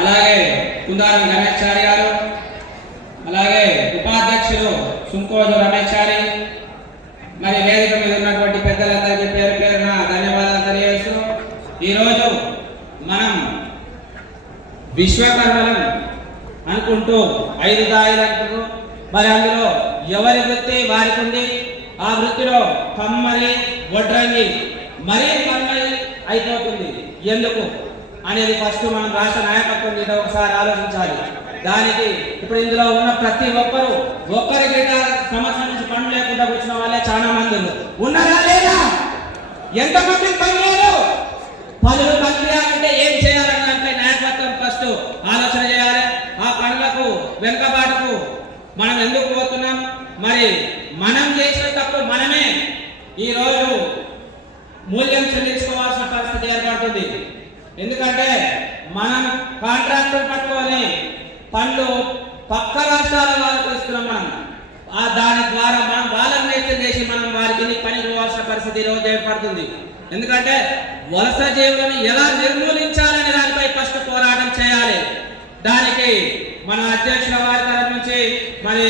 అలాగే కుందారం రమేశ్చారి గారు, అలాగే ఉపాధ్యక్షులు సుంకోజు రమేశ్చారి, మరి వేదిక మీద ఉన్నటువంటి పెద్దలందరికీ పేరు పేరున ధన్యవాదాలు తెలియజేస్తూ ఈరోజు మనం విశ్వకర్మలం అనుకుంటూ 5 దాయిలు అంటారు. మరి అందులో ఎవరి వృత్తి వారికి ఉంది. ఆ వృత్తిలో కమ్మరి వడ్రంగి మరీ కమ్మరి అయిపోతుంది. ఎందుకు అనేది ఫస్ట్ మనం రాష్ట్ర నాయకత్వం మీద ఒకసారి ఆలోచించాలి. దానికి ఇప్పుడు ఇందులో ఉన్న ప్రతి ఒక్కరు ఒక్కరి బిడ్డ సంవత్సరం నుంచి పని లేకుండా కూర్చున్న వాళ్ళే చాలా మంది ఉన్నారా లేదా? ఎంతమంది పని లేదు? పనులు పనిచేయాలంటే ఏం చేయాలని దానిపై నాయకత్వం ఫస్ట్ ఆలోచన చేయాలి. ఆ పనులకు వెనుకబాటుకు మనం ఎందుకు పోతున్నాం? మరి మనం చేసిన తప్పు మనమే ఈరోజు మూల్యం చెల్లించుకోవాల్సిన పరిస్థితి ఏర్పడుతుంది. ఎందుకంటే మనం కాంట్రాక్టర్ పట్టుకొని పనులు పక్క రాష్ట్రాల వాళ్ళకు ఇస్తున్నాం. మనం దాని ద్వారా మనం వాళ్ళని నేర్చు చేసి మనం వారికి పని పోవాల్సిన పరిస్థితి ఈరోజు ఏర్పడుతుంది. ఎందుకంటే వలస జీవులను ఎలా నిర్మూలించాలనే దానిపై ఫస్ట్ పోరాటం చేయాలి. దానికి మన అధ్యక్షుల వారి తరఫు నుంచి మరి